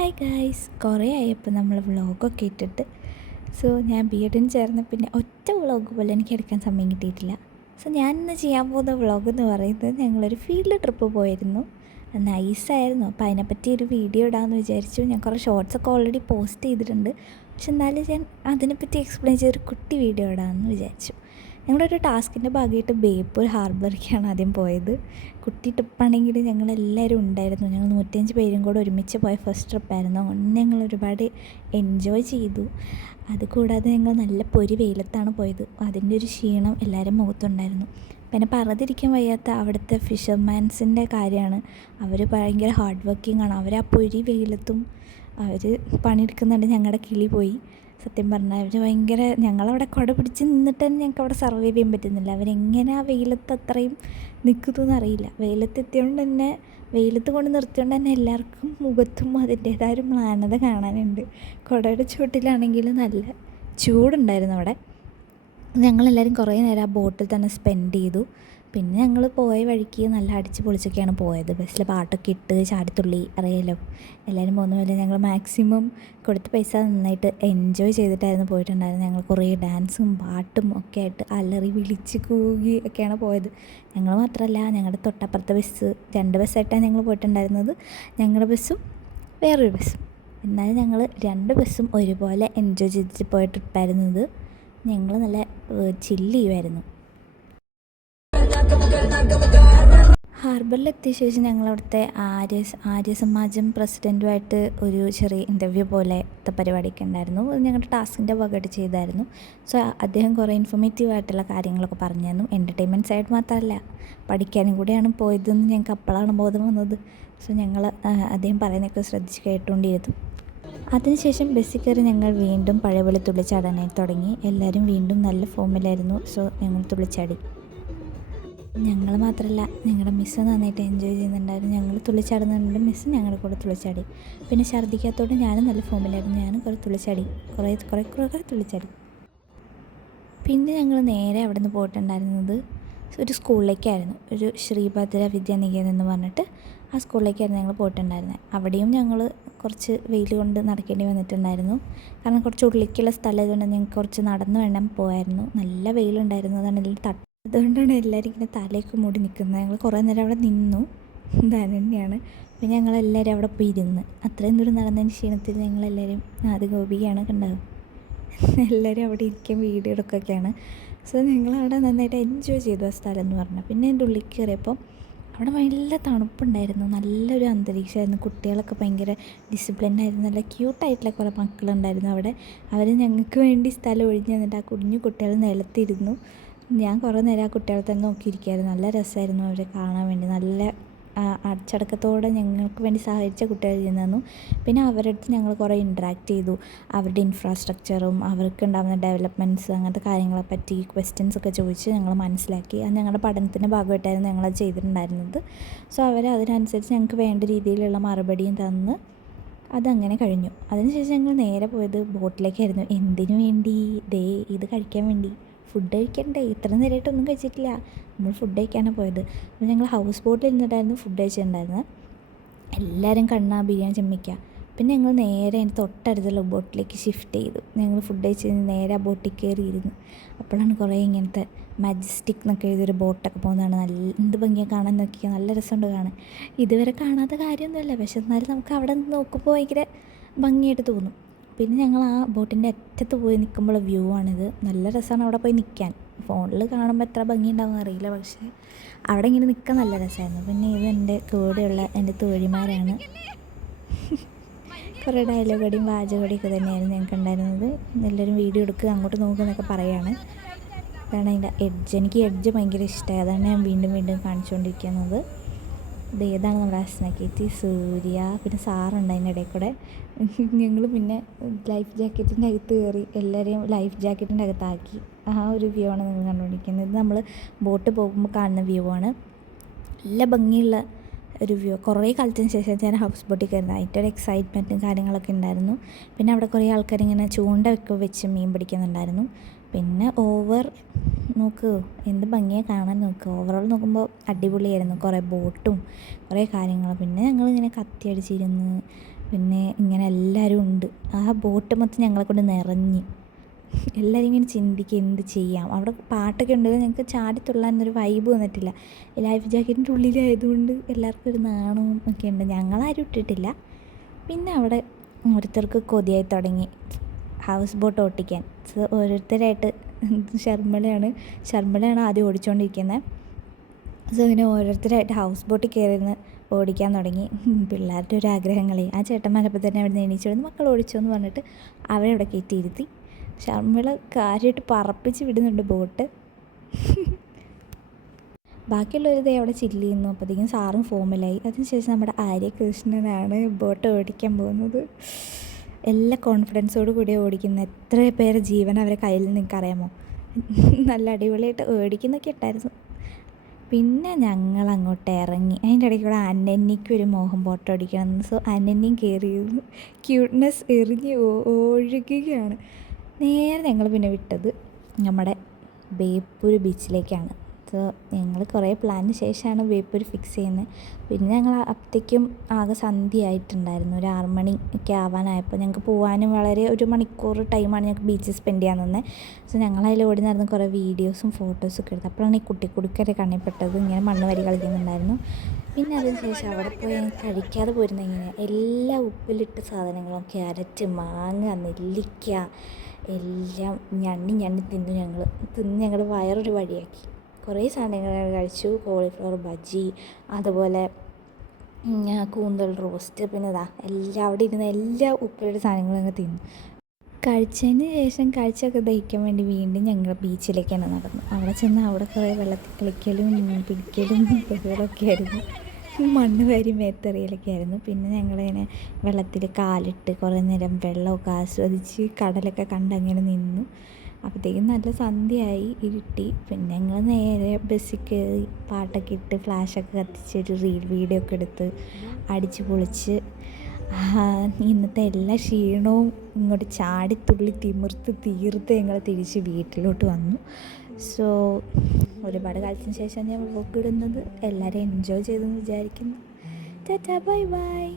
Hi guys, കുറേ ആയപ്പോൾ നമ്മൾ വ്ളോഗൊക്കെ ഇട്ടിട്ട്. ഞാൻ ബി എഡിന് ചേർന്ന പിന്നെ ഒറ്റ വ്ളോഗ് പോലും എനിക്ക് എടുക്കാൻ സമയം കിട്ടിയിട്ടില്ല. ഞാനിന്ന് ചെയ്യാൻ പോകുന്ന വ്ളോഗ് എന്ന് പറയുന്നത് ഞങ്ങളൊരു ഫീൽഡ് ട്രിപ്പ് പോയിരുന്നു. നൈസായിരുന്നു. അപ്പോൾ അതിനെപ്പറ്റി ഒരു വീഡിയോ ഇടാമെന്ന് വിചാരിച്ചു. ഞാൻ കുറേ ഷോർട്സൊക്കെ ഓൾറെഡി പോസ്റ്റ് ചെയ്തിട്ടുണ്ട്. പക്ഷെ എന്നാലും ഞാൻ അതിനെപ്പറ്റി എക്സ്പ്ലെയിൻ ചെയ്തൊരു കുട്ടി വീഡിയോ ഇടാമെന്ന് വിചാരിച്ചു. ഞങ്ങളൊരു ടാസ്കിൻ്റെ ഭാഗമായിട്ട് ബേപ്പൂർ ഹാർബറിലേക്കാണ് ആദ്യം പോയത്. കുട്ടി ട്രിപ്പാണെങ്കിൽ ഞങ്ങളെല്ലാവരും ഉണ്ടായിരുന്നു. ഞങ്ങൾ 105 പേരും കൂടെ ഒരുമിച്ച് പോയ ഫസ്റ്റ് ട്രിപ്പായിരുന്നു. അതുകൊണ്ട് ഞങ്ങൾ ഒരുപാട് എൻജോയ് ചെയ്തു. അതുകൂടാതെ ഞങ്ങൾ നല്ല പൊരി വെയിലത്താണ് പോയത്. അതിൻ്റെ ഒരു ക്ഷീണം എല്ലാവരും മുഖത്തുണ്ടായിരുന്നു. പിന്നെ പറയാതിരിക്കാൻ വയ്യാത്ത അവിടുത്തെ ഫിഷർമാൻസിൻ്റെ കാര്യമാണ്. അവർ ഭയങ്കര ഹാർഡ് വർക്കിംഗ് ആണ്. അവർ ആ പൊരി വെയിലത്തും അവർ പണിയെടുക്കുന്നുണ്ട്. ഞങ്ങളുടെ കിളി പോയി. സത്യം പറഞ്ഞാൽ അവർ ഭയങ്കര, ഞങ്ങളവിടെ കുട പിടിച്ച് നിന്നിട്ട് തന്നെ ഞങ്ങൾക്ക് അവിടെ സർവൈവ് ചെയ്യാൻ പറ്റുന്നില്ല. അവരെങ്ങനെ ആ വെയിലത്ത് അത്രയും നിൽക്കുന്നതെന്ന് അറിയില്ല. വെയിലത്തെത്തിയോണ്ട് തന്നെ, വെയിലത്ത് കൊണ്ട് നിർത്തിയോണ്ട് തന്നെ എല്ലാവർക്കും മുഖത്തും അതിൻ്റേതായ ഒരു മ്ലാനത കാണാനുണ്ട്. കുടയുടെ ചുവട്ടിലാണെങ്കിൽ നല്ല ചൂടുണ്ടായിരുന്നു അവിടെ. ഞങ്ങളെല്ലാവരും കുറേ നേരം ആ ബോട്ടിൽ തന്നെ സ്പെൻഡ് ചെയ്തു. പിന്നെ ഞങ്ങൾ പോയ വഴിക്ക് നല്ല അടിച്ച് പൊളിച്ചൊക്കെയാണ് പോയത്. ബസ്സിൽ പാട്ടൊക്കെ ഇട്ട് ചാടിത്തുള്ളി, അറിയാലോ എല്ലാവരും പോകുന്ന പോലെ ഞങ്ങൾ മാക്സിമം കൊടുത്ത പൈസ നന്നായിട്ട് എൻജോയ് ചെയ്തിട്ടായിരുന്നു പോയിട്ടുണ്ടായിരുന്നത്. ഞങ്ങൾ കുറേ ഡാൻസും പാട്ടും ഒക്കെ ആയിട്ട് അലറി വിളിച്ച് കൂകി ഒക്കെയാണ് പോയത്. ഞങ്ങൾ മാത്രമല്ല, ഞങ്ങളുടെ തൊട്ടപ്പുറത്തെ ബസ്, 2 ബസ്സായിട്ടാണ് ഞങ്ങൾ പോയിട്ടുണ്ടായിരുന്നത്. ഞങ്ങളുടെ ബസ്സും വേറൊരു ബസ്സും. എന്നാലും ഞങ്ങൾ 2 ബസ്സും ഒരുപോലെ എൻജോയ് ചെയ്തിട്ട് പോയ ട്രിപ്പായിരുന്നത്. ഞങ്ങൾ നല്ല ചില്ല് ചെയ്യുമായിരുന്നു. ഹാർബറിലെത്തിയ ശേഷം ഞങ്ങളവിടുത്തെ ആര്യ സമാജം പ്രസിഡൻറ്റുമായിട്ട് ഒരു ചെറിയ ഇൻ്റർവ്യൂ പോലത്തെ പരിപാടിയൊക്കെ ഉണ്ടായിരുന്നു. അത് ഞങ്ങളുടെ ടാസ്കിൻ്റെ ഭാഗമായിട്ട് ചെയ്തായിരുന്നു. അദ്ദേഹം കുറേ ഇൻഫോർമേറ്റീവായിട്ടുള്ള കാര്യങ്ങളൊക്കെ പറഞ്ഞു തന്നു. എൻ്റർടൈൻമെൻറ്റ് സൈഡ് മാത്രമല്ല, പഠിക്കാനും കൂടിയാണ് പോയതെന്ന് ഞങ്ങൾക്ക് അപ്പോഴാണ് ബോധം വന്നത്. ഞങ്ങൾ അദ്ദേഹം പറയുന്നതൊക്കെ ശ്രദ്ധിച്ച് കേട്ടുകൊണ്ടിരുന്നു. അതിനുശേഷം ബസ്സിൽ കയറി ഞങ്ങൾ വീണ്ടും പഴയപോലെ തുള്ളിച്ചാടാനായി തുടങ്ങി. എല്ലാവരും വീണ്ടും നല്ല ഫോമിലായിരുന്നു. ഞങ്ങൾ തുള്ളിച്ചാടി. ഞങ്ങൾ മാത്രമല്ല, ഞങ്ങളുടെ മിസ്സ് നന്നായിട്ട് എൻജോയ് ചെയ്യുന്നുണ്ടായിരുന്നു. ഞങ്ങൾ തുള്ളിച്ചാടുന്നുണ്ട്, മിസ്സ് ഞങ്ങളുടെ കൂടെ തുള്ളിച്ചാടി. പിന്നെ ഛർദ്ദിക്കാത്തോടെ ഞാനും നല്ല ഫോമിലായിരുന്നു. ഞാനും കുറേ തുള്ളിച്ചാടി, കുറേ തുള്ളിച്ചാടി. പിന്നെ ഞങ്ങൾ നേരെ അവിടെ നിന്ന് പോയിട്ടുണ്ടായിരുന്നത് ഒരു സ്കൂളിലേക്കായിരുന്നു. ഒരു ശ്രീഭദ്ര വിദ്യാനികേതൻ എന്ന് പറഞ്ഞിട്ട് ആ സ്കൂളിലേക്കായിരുന്നു ഞങ്ങൾ പോയിട്ടുണ്ടായിരുന്നത്. അവിടെയും ഞങ്ങൾ കുറച്ച് വെയിൽ കൊണ്ട് നടക്കേണ്ടി വന്നിട്ടുണ്ടായിരുന്നു. കാരണം കുറച്ച് ഉള്ളിലേക്കുള്ള സ്ഥലമായതുകൊണ്ട് ഞങ്ങൾക്ക് കുറച്ച് നടന്നു വേണം പോയായിരുന്നു. നല്ല വെയിലുണ്ടായിരുന്നു. അതുകൊണ്ടാണ് എല്ലാവരും ഇങ്ങനെ തലയൊക്കെ മൂടി നിൽക്കുന്നത്. ഞങ്ങൾ കുറേ നേരം അവിടെ നിന്നു. തന്നെയാണ്. പിന്നെ ഞങ്ങളെല്ലാവരും അവിടെ പോയി ഇരുന്ന്. അത്രയും ദൂരം നടന്നതിന് ക്ഷീണത്തിൽ ഞങ്ങളെല്ലാവരും ഗോപികയാണ് കണ്ടത്. എല്ലാവരും അവിടെ ഇരിക്കാൻ വീഡിയോ എടുക്കുകയൊക്കെയാണ്. ഞങ്ങളവിടെ നന്നായിട്ട് എൻജോയ് ചെയ്തു ആ സ്ഥലം എന്ന് പറഞ്ഞാൽ. പിന്നെ എൻ്റെ ഉള്ളിൽ കയറിയപ്പോൾ അവിടെ നല്ല തണുപ്പുണ്ടായിരുന്നു. നല്ലൊരു അന്തരീക്ഷമായിരുന്നു. കുട്ടികളൊക്കെ ഭയങ്കര ഡിസിപ്ലിനായിരുന്നു. നല്ല ക്യൂട്ടായിട്ടുള്ള കുറേ മക്കളുണ്ടായിരുന്നു അവിടെ. അവർ ഞങ്ങൾക്ക് വേണ്ടി സ്ഥലം ഒഴിഞ്ഞ് തന്നിട്ട് ആ കുഞ്ഞു കുട്ടികൾ നിലത്തിരുന്നു. ഞാൻ കുറേ നേരം ആ കുട്ടികളെ തന്നെ നോക്കിയിരിക്കുകയായിരുന്നു. നല്ല രസമായിരുന്നു അവരെ കാണാൻ വേണ്ടി. നല്ല അച്ചടക്കത്തോടെ ഞങ്ങൾക്ക് വേണ്ടി സഹായിച്ച കുട്ടികൾ ഇരുന്നു. പിന്നെ അവരുടെ അടുത്ത് ഞങ്ങൾ കുറേ ഇൻട്രാക്ട് ചെയ്തു. അവരുടെ ഇൻഫ്രാസ്ട്രക്ചറും അവർക്ക് ഉണ്ടാകുന്ന ഡെവലപ്മെൻറ്റ്സ്, അങ്ങനത്തെ കാര്യങ്ങളെ പറ്റി ക്വസ്റ്റ്യൻസൊക്കെ ചോദിച്ച് ഞങ്ങൾ മനസ്സിലാക്കി. അത് ഞങ്ങളുടെ പഠനത്തിൻ്റെ ഭാഗമായിട്ടായിരുന്നു ഞങ്ങളത് ചെയ്തിട്ടുണ്ടായിരുന്നത്. അവർ അതിനനുസരിച്ച് ഞങ്ങൾക്ക് വേണ്ട രീതിയിലുള്ള മറുപടിയും തന്ന് അതങ്ങനെ കഴിഞ്ഞു. അതിനുശേഷം ഞങ്ങൾ നേരെ പോയത് ബോട്ടിലേക്കായിരുന്നു. എന്തിനു വേണ്ടി? ഇത് കഴിക്കാൻ വേണ്ടി. ഫുഡ് കഴിക്കണ്ടേ? ഇത്ര നേരമായിട്ടൊന്നും കഴിച്ചിട്ടില്ല. നമ്മൾ ഫുഡ് കഴിക്കാനാണ് പോയത്. അപ്പോൾ ഞങ്ങൾ ഹൗസ് ബോട്ടിൽ ഇരുന്നിട്ടായിരുന്നു ഫുഡ് കഴിച്ചിട്ടുണ്ടായിരുന്നത്. എല്ലാവരും ബിരിയാണി ചെമ്മിക്കുക. പിന്നെ ഞങ്ങൾ നേരെ അതിന് തൊട്ടടുത്തുള്ള ബോട്ടിലേക്ക് ഷിഫ്റ്റ് ചെയ്തു. ഞങ്ങൾ ഫുഡ് കഴിച്ച് നേരെ ആ ബോട്ടിൽ കയറിയിരുന്നു. അപ്പോഴാണ് കുറേ ഇങ്ങനത്തെ മജസ്റ്റിക് എന്നൊക്കെ എഴുതിയൊരു ബോട്ടൊക്കെ പോകുന്നതാണ്. എന്ത് ഭംഗിയാണ് കാണാൻ, നോക്കിയാൽ നല്ല രസമുണ്ട് കാണാൻ. ഇതുവരെ കാണാത്ത കാര്യമൊന്നുമല്ല, പക്ഷെ എന്നാലും നമുക്ക് അവിടെ നിന്ന് നോക്കുമ്പോൾ ഭയങ്കര ഭംഗിയായിട്ട് തോന്നും. പിന്നെ ഞങ്ങൾ ആ ബോട്ടിൻ്റെ അറ്റത്ത് പോയി നിൽക്കുമ്പോൾ വ്യൂ ആണിത്. നല്ല രസമാണ് അവിടെ പോയി നിൽക്കാൻ. ഫോണിൽ കാണുമ്പോൾ എത്ര ഭംഗി ഉണ്ടാകുമെന്ന് അറിയില്ല, പക്ഷേ അവിടെ ഇങ്ങനെ നിൽക്കാൻ നല്ല രസമായിരുന്നു. പിന്നെ ഇത് എൻ്റെ കൂടെയുള്ള എൻ്റെ തോഴിമാരാണ്. കുറേ ഡയലോഗടിയും വാചകടിയൊക്കെ തന്നെയായിരുന്നു ഞങ്ങൾക്ക് ഉണ്ടായിരുന്നത്. എല്ലാവരും വീഡിയോ എടുക്കുക, അങ്ങോട്ട് നോക്കുന്നൊക്കെ പറയുകയാണ്. അതാണ് അതിൻ്റെ എഡ്ജ്. എനിക്ക് എഡ്ജ് ഭയങ്കര ഇഷ്ടമായി. അതാണ് ഞാൻ വീണ്ടും വീണ്ടും കാണിച്ചുകൊണ്ടിരിക്കുന്നത്. ഏതാണ് നമ്മുടെ അസ്നക്കേച്ചി, സൂര്യ, പിന്നെ സാറുണ്ട് അതിൻ്റെ ഇടയിൽ കൂടെ. ഞങ്ങൾ പിന്നെ ലൈഫ് ജാക്കറ്റിൻ്റെ അകത്ത് കയറി എല്ലാവരെയും ലൈഫ് ജാക്കറ്റിൻ്റെ അകത്താക്കി. ആ ഒരു വ്യൂ ആണ് നിങ്ങൾ കണ്ടുകൊണ്ടിരിക്കുന്നത്. ഇത് നമ്മൾ ബോട്ട് പോകുമ്പോൾ കാണുന്ന വ്യൂ ആണ്. നല്ല ഭംഗിയുള്ള ഒരു വ്യൂ. കുറേ കാലത്തിന് ശേഷം ഞാൻ ഹൗസ് ബോട്ടിൽ കയറുന്നത്. അതിൻ്റെ ഒരു എക്സൈറ്റ്മെൻറ്റും കാര്യങ്ങളൊക്കെ ഉണ്ടായിരുന്നു. പിന്നെ അവിടെ കുറേ ആൾക്കാരിങ്ങനെ ചൂണ്ടയൊക്കെ വെച്ച് മീൻ പിടിക്കുന്നുണ്ടായിരുന്നു. പിന്നെ നോക്ക് എന്ത് ഭംഗിയാണ് കാണാൻ. ഓവറോൾ നോക്കുമ്പോൾ അടിപൊളിയായിരുന്നു. കുറേ ബോട്ടും കുറേ കാര്യങ്ങളും. പിന്നെ ഞങ്ങളിങ്ങനെ കത്തി അടിച്ചിരുന്ന് പിന്നെ ഇങ്ങനെ എല്ലാവരും ഉണ്ട്. ആ ബോട്ട് മൊത്തം ഞങ്ങളെ കൊണ്ട് നിറഞ്ഞ്. എല്ലാവരും ഇങ്ങനെ ചിന്തിക്കുക എന്ത് ചെയ്യാം. അവിടെ പാട്ടൊക്കെ ഉണ്ടെങ്കിൽ ഞങ്ങൾക്ക് ചാടിത്തുള്ളാനൊരു വൈബ് വന്നിട്ടില്ല. ലൈഫ് ജാക്കറ്റിൻ്റെ ഉള്ളിലായതുകൊണ്ട് എല്ലാവർക്കും ഒരു നാണവും ഒക്കെ ഉണ്ട്. ഞങ്ങളാരും ഇട്ടിട്ടില്ല. പിന്നെ അവിടെ ഓരോരുത്തർക്ക് കൊതിയായി തുടങ്ങി ഹൗസ് ബോട്ട് ഓട്ടിക്കാൻ. സോ ഓരോരുത്തരായിട്ട് ശർമ്മളയാണ് ആദ്യം ഓടിച്ചുകൊണ്ടിരിക്കുന്നത്. സോ ഇങ്ങനെ ഓരോരുത്തരായിട്ട് ഹൗസ് ബോട്ടിൽ കയറിയിരുന്ന് ഓടിക്കാൻ തുടങ്ങി. പിള്ളേരുടെ ഒരു ആഗ്രഹങ്ങളെ ആ ചേട്ടന്മാരപ്പോൾ തന്നെ അവിടെ നിന്ന് എണീച്ചിടുന്നു, മക്കൾ ഓടിച്ചോ എന്ന് പറഞ്ഞിട്ട് അവരെ അവിടെ കയറ്റിയിരുത്തി. ശർമ്മള കാര്യമായിട്ട് പറപ്പിച്ച് വിടുന്നുണ്ട് ബോട്ട്. ബാക്കിയുള്ളവരിതേ അവിടെ ചില്ല് ചെയ്യുന്നു. അപ്പോഴത്തേക്കും സാറും ഫോമിലായി. അതിനുശേഷം നമ്മുടെ ആര്യകൃഷ്ണനാണ് ബോട്ട് ഓടിക്കാൻ പോകുന്നത്. എല്ലാ കോൺഫിഡൻസോടു കൂടി ഓടിക്കുന്നത്. എത്ര പേരെ ജീവൻ അവരെ കയ്യിൽ നിങ്ങൾക്ക് അറിയാമോ. നല്ല അടിപൊളിയായിട്ട് ഓടിക്കുന്നൊക്കെ ഉണ്ടായിരുന്നു. പിന്നെ ഞങ്ങൾ അങ്ങോട്ട് ഇറങ്ങി. അതിൻ്റെ ഇടയ്ക്ക് കൂടെ അനന്യയ്ക്കൊരു മോഹം ബോട്ട് ഓടിക്കണം. സോ അനന്യയും കയറിയിരുന്നു. ക്യൂട്ട്നെസ് എറിഞ്ഞ് ഒഴുകുകയാണ്. നേരെ ഞങ്ങൾ പിന്നെ വിട്ടത് നമ്മുടെ ബേപ്പൂർ ബീച്ചിലേക്കാണ്. സോ ഞങ്ങൾ കുറേ പ്ലാനിന് ശേഷമാണ് ബേപ്പൂർ ഫിക്സ് ചെയ്യുന്നത്. പിന്നെ ഞങ്ങൾ അപ്പോഴത്തേക്കും ആകെ സന്ധ്യ ആയിട്ടുണ്ടായിരുന്നു. ഒരു 6 മണി ഒക്കെ ആവാനായപ്പോൾ ഞങ്ങൾക്ക് പോകാനും വളരെ 1 മണിക്കൂർ ടൈമാണ് ഞങ്ങൾക്ക് ബീച്ചിൽ സ്പെൻഡ് ചെയ്യാൻ തന്നെ. സോ ഞങ്ങളതിൽ ഓടി നടന്ന് കുറേ വീഡിയോസും ഫോട്ടോസൊക്കെ എടുത്തു. അപ്പോഴാണ് ഈ കുട്ടിക്കുടുക്കരെ കണ്ണിപ്പെട്ടത്. ഇങ്ങനെ മണ്ണ് വാരി കളിക്കുന്നുണ്ടായിരുന്നു. പിന്നെ അതിന് ശേഷം അവിടെ പോയി കഴിക്കാതെ പോരുന്നത് എങ്ങനെയാണ്, എല്ലാ ഉപ്പിലിട്ട സാധനങ്ങളും ക്യാരറ്റ്, മാങ്ങ, നെല്ലിക്ക എല്ലാം ഞണ്ണി തിന്ന് ഞങ്ങൾ വയറൊരു വഴിയാക്കി. കുറേ സാധനങ്ങൾ കഴിച്ചു. കോളിഫ്ലവർ ബജ്ജി, അതുപോലെ കൂന്തൽ റോസ്റ്റ്, പിന്നെ എല്ലാം അവിടെ ഇരുന്ന് എല്ലാ ഉപ്പിലിട്ട സാധനങ്ങളും ഞങ്ങൾ തിന്നു. കഴിച്ചതിന് ശേഷം കഴിച്ചൊക്കെ ദഹിക്കാൻ വേണ്ടി വീണ്ടും ഞങ്ങൾ ബീച്ചിലേക്കാണ് നടന്നത്. അവിടെ ചെന്ന് അവിടെ കുറേ വെള്ളത്തിൽ കളിക്കലും പിടിക്കലും ബഹളമൊക്കെ ആയിരുന്നു. മണ്ണ് വാരി മേത്തെറിയലൊക്കെ ആയിരുന്നു. പിന്നെ ഞങ്ങളിങ്ങനെ വെള്ളത്തിൽ കാലിട്ട് കുറേ നേരം വെള്ളമൊക്കെ ആസ്വദിച്ച് കടലൊക്കെ കണ്ട് അങ്ങനെ നിന്നു. അപ്പോഴത്തേക്കും നല്ല സന്ധ്യയായി, ഇരുട്ടി. പിന്നെ ഞങ്ങൾ നേരെ ബസ്സിൽ കയറി പാട്ടൊക്കെ ഇട്ട് ഫ്ലാഷൊക്കെ കത്തിച്ച് ഒരു വീഡിയോ ഒക്കെ എടുത്ത് അടിച്ച് പൊളിച്ച് ഇന്നത്തെ എല്ലാ ക്ഷീണവും ഇങ്ങോട്ട് ചാടിത്തുള്ളി തീർത്ത് ഞങ്ങൾ തിരിച്ച് വീട്ടിലോട്ട് വന്നു. സോ ഒരുപാട് കാലത്തിന് ശേഷം ഞാൻ വ്ലോഗ് ഇടുന്നത്. എല്ലാവരും എൻജോയ് ചെയ്തെന്ന് വിചാരിക്കുന്നു. Tata bye bye.